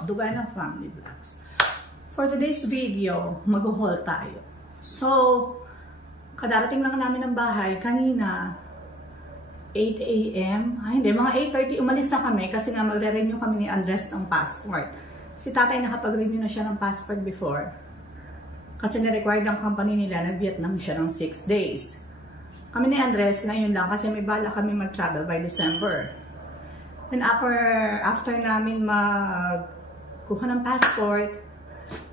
of Duena Family Vlogs. For today's video, mag-haul tayo. So, kadarating lang namin ng bahay kanina, 8 AM. Ay, hindi, mga 8:30 umalis na kami kasi nga magre-renew kami ni Andres ng passport. Si tatay nakapag-renew na siya ng passport before. Kasi na-required ng company nila na Vietnam siya ng 6 days. Kami ni Andres ngayon lang kasi may bala kami mag-travel by December. And after namin magkuha ng passport,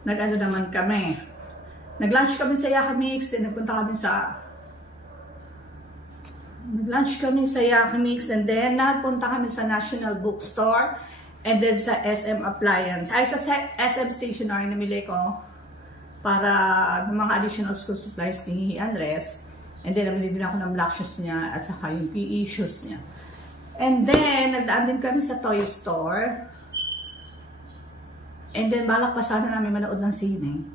nag-ano naman kami. Nag-lunch kami sa Yakamix, then nag-lunch kami sa Yakamix, and then nagpunta kami sa National Bookstore, and then sa SM Appliance. Ay, sa SM Stationery namili ko para ng mga additional school supplies ni Andres. And then namili din ako ng black shoes niya at saka yung PE shoes niya. And then, nagdaan din kami sa toy store. And then, balak pa sana namin manood ng sine.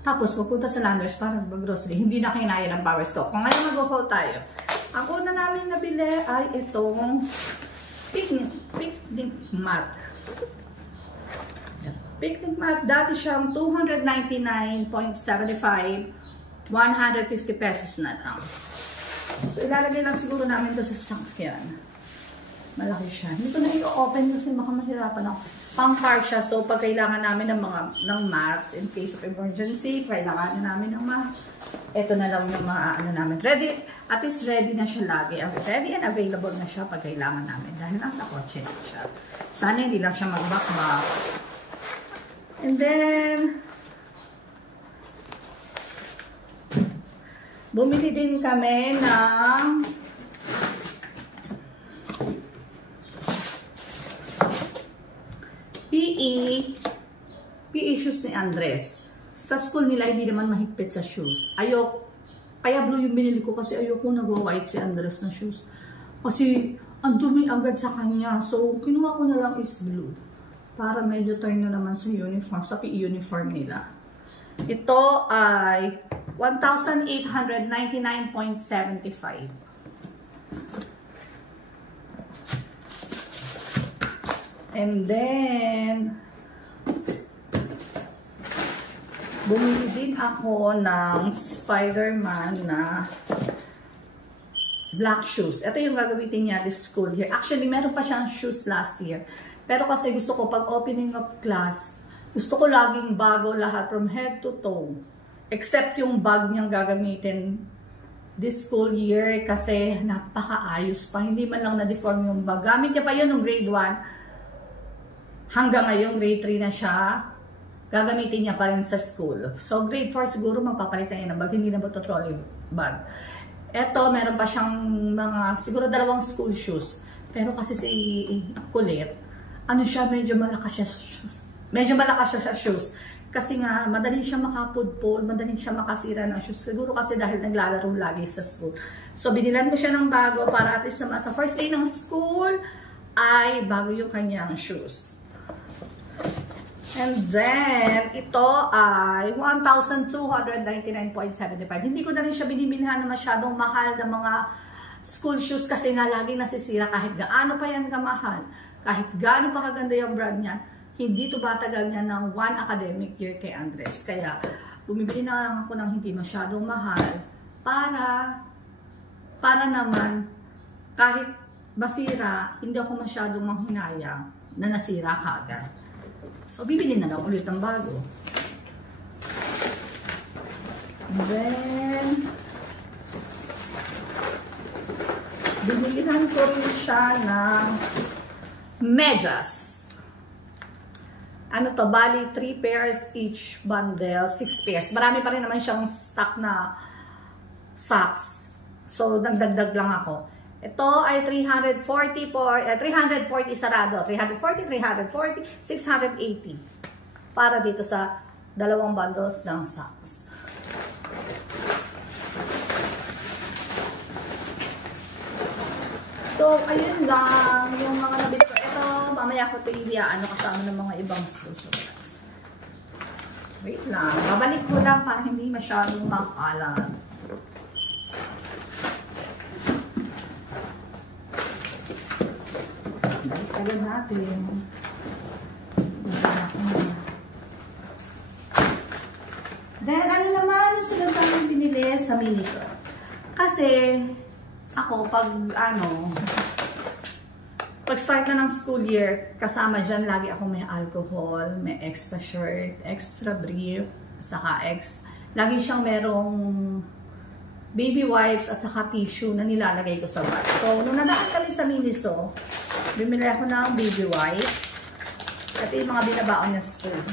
Tapos, pupunta sa Landers para mag-grocery. Hindi na kinaya ng power stock. Kung ngayon mag-haul tayo. Ang una namin nabili ay itong picnic mat. Picnic mat, dati siyang 299.75, 150 pesos na lang. So, ilalagay lang siguro namin ito sa sasakyan. Malaki siya. Hindi ko na i-open kasi baka mahirapan ako. Pang-car siya. So, pag kailangan namin ng mats, in case of emergency, kailangan namin ng mats. Ito na lang yung mga ano namin. Ready, at least ready na siya lagi. Ready and available na siya pag kailangan namin. Dahil nasa kotse na siya. Sana hindi lang siya mag-back-back. And then, bumili din kami ng PE shoes ni Andres. Sa school nila, hindi naman mahigpit sa shoes. Kaya blue yung binili ko kasi ayoko nagwa-white si Andres na shoes. Kasi ang dumi agad sa kanya. So, kinuha ko na lang is blue. Para medyo turn na naman sa uniform, sa PE uniform nila. Ito ay 1,899.75. And then, bumili din ako ng Spider-Man na black shoes. Ito yung gagamitin niya this school year. Actually, meron pa siyang shoes last year. Pero kasi gusto ko, pag opening of class, gusto ko laging bago lahat from head to toe. Except yung bag niyang gagamitin this school year kasi napakaayos pa. Hindi man lang na-deform yung bag. Gamit niya pa yun ng grade 1. Hanggang ngayon, grade 3 na siya. Gagamitin niya pa rin sa school. So, grade 4 siguro magpapalitan niya ng bag. Hindi na ba ito trolley bag? Eto, meron pa siyang mga, siguro 2 school shoes. Pero kasi si kulit, ano siya, medyo malakas siya sa shoes. Kasi nga, madali siya makapudpod, madali siya makasira ng shoes. Siguro kasi dahil naglalaro lagi sa school. So, binilan ko siya ng bago para at least sa first day ng school, ay bago yung kanyang shoes. And then, ito ay 1,299.75. Hindi ko na rin siya binibilhan na masyadong mahal na mga school shoes kasi nga laging nasisira kahit gaano pa yan kamahal. Kahit gaano pa kaganda yung brand niya, hindi ito batagal niya ng 1 academic year kay Andres. Kaya, bumibili na lang ako ng hindi masyadong mahal para naman, kahit masira, hindi ako masyadong manghinayang na nasira kaagad. So, bibili na lang ulit ng bago. And then, binilihan ko rin siya ng medyas. Ano to? Bali, 3 pairs each bundle, 6 pairs. Marami pa rin naman siyang stock na socks. So, nagdagdag lang ako. Ito ay 340 sarado. 340, 680. Para dito sa 2 bundles ng socks. So, ayun lang yung mga nabili ko. Ito, mamaya ko ito ano kasama ng mga ibang susunod. Wait lang. Babalik ko lang para hindi masyadong makalat. Balik natin. sa Miniso. Kasi, ako, pag start na ng school year, kasama dyan, lagi ako may alcohol, may extra shirt, extra brief, saka lagi siyang merong baby wipes at saka tissue na nilalagay ko sa bag. So, nung nadaan kami sa Miniso, bumili ako ng baby wipes. Ito yung mga binabaon niya sa school.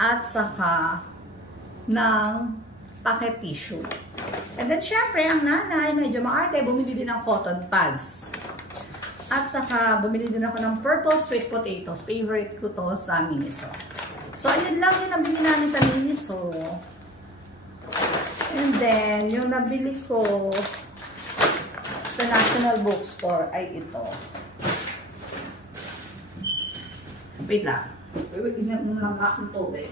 At saka ng pocket tissue. And then, syempre, ang nanay, medyo maarte, bumili din ng cotton pads. At saka, bumili din ako ng purple sweet potatoes. Favorite ko to sa Miniso. So, ayun lang yung nabili namin sa Miniso. And then, yung nabili ko sa National Bookstore ay ito. Wait lang. Inom lang akong tubig.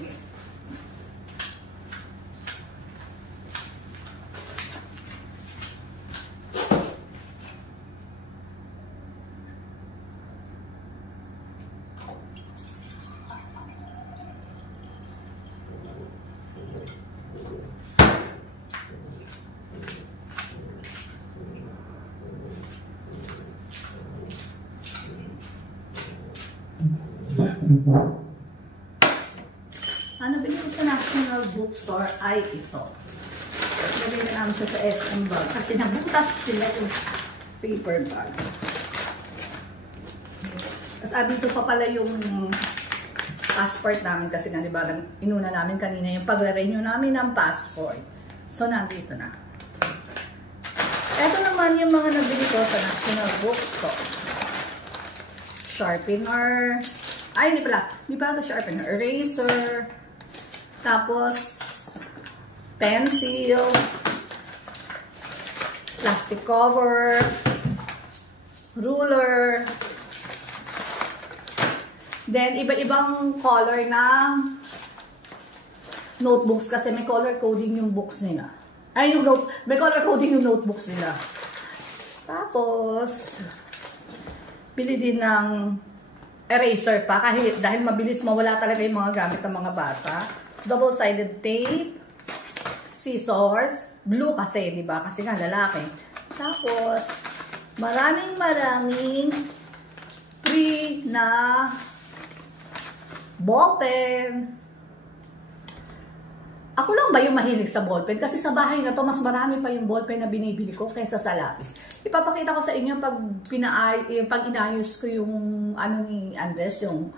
Ano bilhin ko sa National Bookstore ay ito. Nabili namin siya sa SM bag kasi nabutas sila yung paper bag. Tapos dito pa pala yung passport namin kasi nga diba inuna namin kanina yung pag-renew namin ng passport. So nandito na. Ito naman yung mga nabili ko sa National Bookstore. Sharpener. Ay, hindi pala ito sharpener. Eraser. Tapos, pencil. Plastic cover. Ruler. Then, iba-ibang color ng notebooks kasi may color coding yung books nila. Ay, may color coding yung notebooks nila. Tapos, bili din ng eraser pa kahit dahil mabilis mawala talaga yung mga gamit ng mga bata. Double-sided tape, scissors, blue kasi, di ba? Kasi nga lalaki. Tapos, maraming free na ballpen. Ako lang ba yung mahilig sa ballpen? Kasi sa bahay na to, mas marami pa yung ballpen na binibili ko kaysa sa lapis. Ipapakita ko sa inyo pag inayos ko yung ni Andres, yung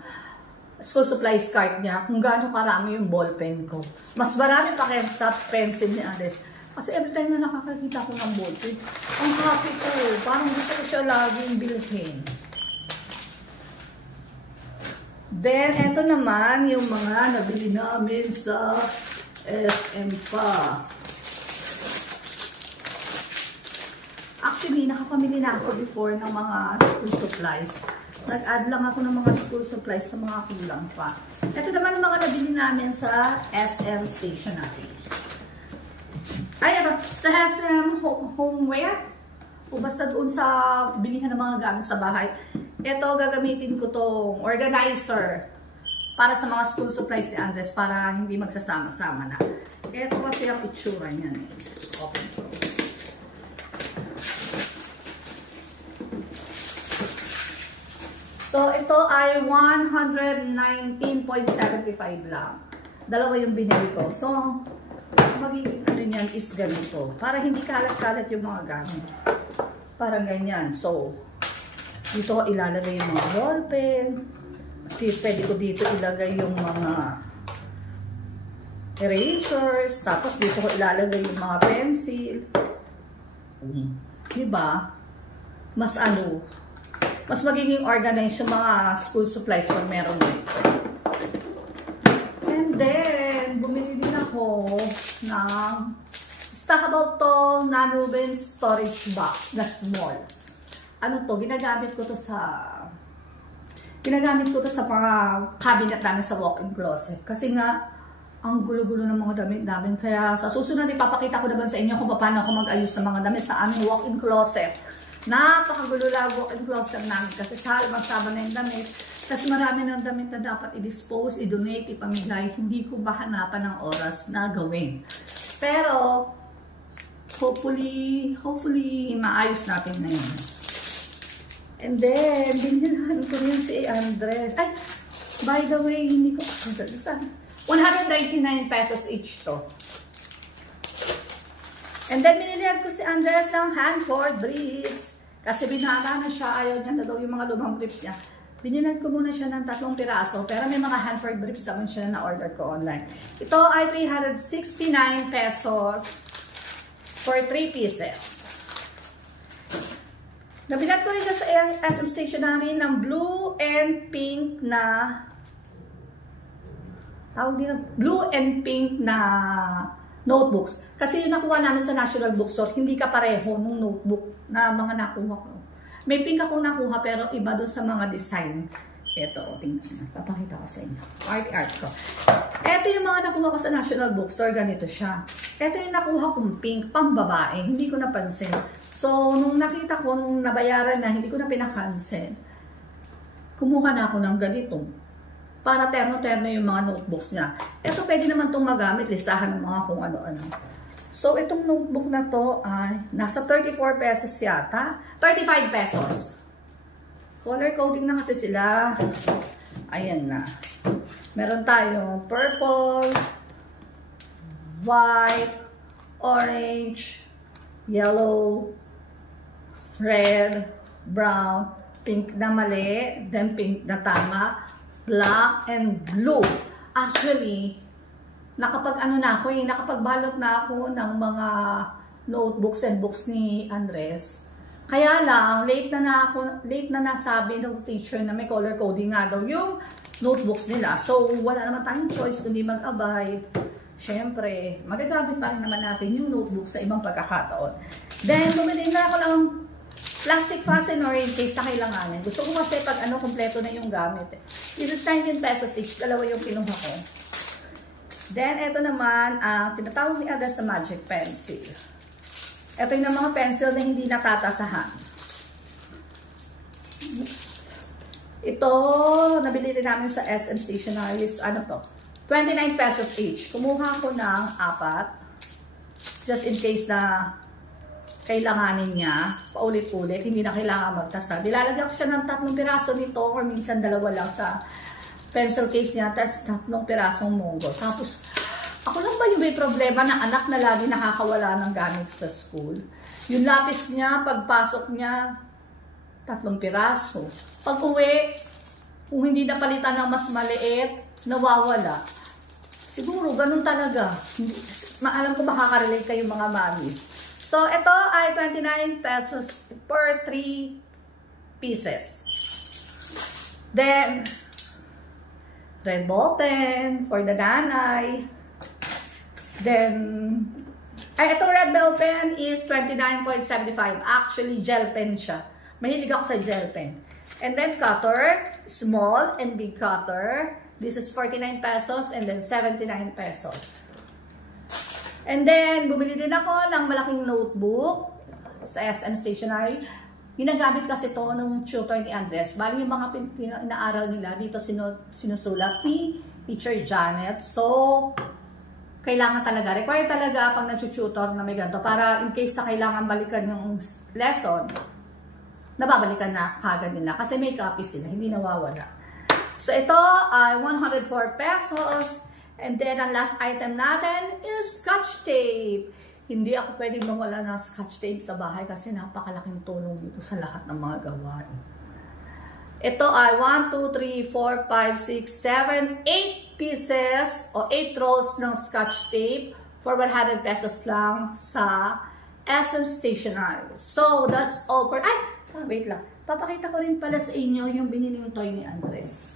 school supplies cart niya, kung gaano karami yung ballpen ko. Mas marami pa kaya sa pencil ni Andres. Kasi every time na nakakakita ko ng ballpen, ang happy ko. Parang gusto ko siya laging bilhin. Then, eto naman yung mga nabili namin sa SM pa. Actually, nakapamili na ako before ng mga school supplies. Nag-add lang ako ng mga school supplies sa mga kulang pa. Ito naman ang mga nabili namin sa SM station natin. Ay, ito. Sa SM homeware. O basta doon sa bilihan ng mga gamit sa bahay. Ito, gagamitin ko tong organizer para sa mga school supplies ni Andres para hindi magsasama-sama na. Ito kasi ang itsura niyan. Open ko. So, ito ay 119.75 lang. Dalawa yung binili ko. So, magiging ano niyan is ganito. Para hindi kalat-kalat yung mga gamit. Parang ganyan. So, dito ko ilalagay yung mga ballpen. Pwede ko dito ilagay yung mga erasers. Tapos dito ko ilalagay yung mga pencil. Diba? Mas magiging organized yung mga school supplies pag meron dito. And then, bumili din ako ng stackable tall nano-bin storage box na small. Ano to? Ginagamit ko to sa mga cabinet namin sa walk-in closet. Kasi nga, ang gulo-gulo ng mga damit namin. Kaya sa susunod, ipapakita ko naman sa inyo kung paano ako mag-ayos sa mga damit sa aming walk-in closet. Napakagulo lang walk-in closet namin. Kasi salbang-saba na yung damit. Kasi marami ng damit na dapat i-dispose, i-donate, ipamigay. Hindi ko ba hanapan ng oras na gawin. Pero, hopefully, maayos natin na yun. And then, binilhan ko rin si Andres. Ay, by the way, hindi ko, 199 pesos each to. And then, binilihan ko si Andres ng Hanford briefs. Kasi binata na siya, ayaw niya na daw yung mga lumang briefs niya. Binilan ko muna siya ng 3 piraso, pero may mga Hanford briefs naman siya na order ko online. Ito ay 369 pesos for 3 pieces. Nabilat ko rin siya sa SM Stationery ng blue and pink na blue and pink na notebooks. Kasi yung nakuha namin sa National Bookstore, hindi ka pareho nung notebook na mga nakuha ko. May pink ako nakuha pero iba doon sa mga design. Ito, tingnan. Papakita ko sa inyo. Art ko. Ito yung mga nakuha ko sa National Bookstore. Ganito siya. Ito yung nakuha kong pink, pambabae. Hindi ko napansin. So, nung nakita ko, nung nabayaran na, hindi ko na pinakansin. Kumuha na ako ng ganito. Para terno-terno yung mga notebooks niya. Ito pwede naman itong magamit. Listahan ng mga kung ano-ano. So, itong notebook na to ay nasa 34 pesos yata. 35 pesos. Color coding na kasi sila. Ayan na. Meron tayo purple, white, orange, yellow, red, brown, pink na mali, then pink na tama, black, and blue. Actually, nakapag-ano na ako nakapagbalot na ako ng mga notebooks and books ni Andres. Kaya lang, late na nasabi ng teacher na may color coding nga daw yung notebooks nila. So, wala naman tayong choice kundi mag-abide. Siyempre, magagamit pa rin naman natin yung notebook sa ibang pagkakataon. Then, bumili na ako ng plastic fastener in case na kailanganin. Gusto ko kasi pag kompleto na yung gamit. This is 19 pesos each. Dalawa yung kinuha ko. Then, ito naman, tinatawag ni Ada sa magic pencil. Ito yung mga pencil na hindi natatasahan. Ito, nabili rin namin sa SM Stationeries. Ano to? 29 pesos each. Kumuha ko ng 4. Just in case na kailanganin niya. Paulit-ulit. Hindi na kailangan magtasa. Dilalagyan ko siya ng 3 piraso nito or minsan 2 lang sa pencil case niya. Tapos 3 pirasong munggo. Tapos, ako lang ba yung may problema na anak na lagi nakakawala ng gamit sa school? Yung lapis niya, pagpasok niya, 3 piraso. Pag uwi, kung hindi napalitan ng mas maliit, nawawala. Siguro, ganun talaga. Alam ko makaka-relate kayo mga mamis. So, ito ay 29 pesos per 3 pieces. Then, red ball pen for the nanay. Then, itong red ball pen is 29.75. Actually, gel pen siya. Mahilig ako sa gel pen. And then, cutter. Small and big cutter. This is 49 pesos and then 79 pesos. And then, bumili din ako ng malaking notebook sa SM Stationery. Ginagamit kasi ito ng tutor ni Andres. Bali yung mga inaaral nila, dito sinusulat ni Teacher Janet. So, kailangan talaga, required talaga pag nag-tutor na may ganito para in case sa kailangan balikan yung lesson, nababalikan na kagad nila kasi may copies sila, hindi nawawala. So, ito ay 104 pesos. And then, ang last item natin is scotch tape. Hindi ako pwedeng mawala ng scotch tape sa bahay kasi napakalaking tulong dito sa lahat ng mga gawain. Ito ay 1, 2, 3, 4, 5, 6, 7, 8 pieces o 8 rolls ng scotch tape for 100 pesos lang sa SM Stationery. So, that's all for... Ay! Wait lang. Papakita ko rin pala sa inyo yung biniling toy ni Andres.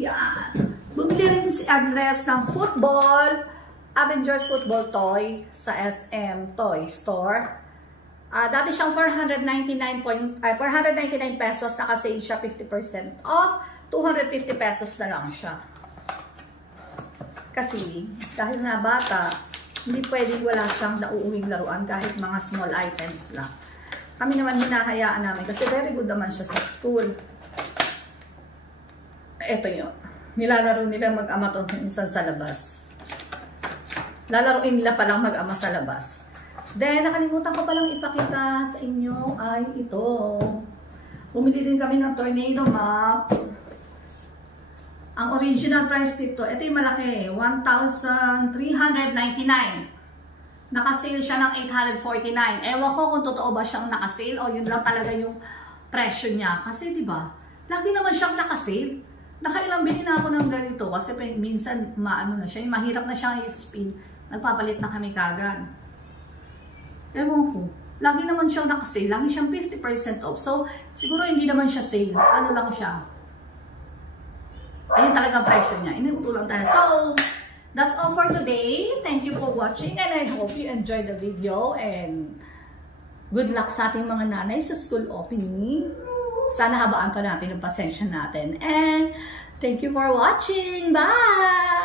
Yan. Bumili rin si Andres ng football, Avengers football toy sa SM Toy Store. Dati siyang 499 pesos, naka-sale siya 50% off, 250 pesos na lang siya. Kasi, dahil nga bata, Hindi pwedeng wala siyang nauuwing laruan kahit mga small items lang. Kami naman hinahayaan namin kasi very good naman siya sa school. Ito yun. Nilalaro nila mag-ama to minsan sa labas. Lalaroin nila palang mag-ama sa labas. Then, nakalimutan ko palang ipakita sa inyo ay ito. Bumili din kami ng tornado map. Ang original price dito, ito yung malaki, 1,399. Nakasale siya ng 849. Ewan ko kung totoo ba siyang nakasale o yun lang talaga yung presyo niya. Kasi diba, lagi naman siyang nakasale. Nakailang bili na ako ng ganito kasi minsan maano na siya, mahirap na siyang i-spin. Nagpapalit na kami kagad. Ewan ko. Lagi naman siyang nakasale. Lagi siyang 50% off. So, siguro hindi naman siya sale. Ano lang siya. Ayun talagang presyo niya. Inuuto lang tayo. So, that's all for today. Thank you for watching and I hope you enjoyed the video and good luck sa ating mga nanay sa school opening. Sana habaan pa natin ang pasensya natin. And thank you for watching. Bye!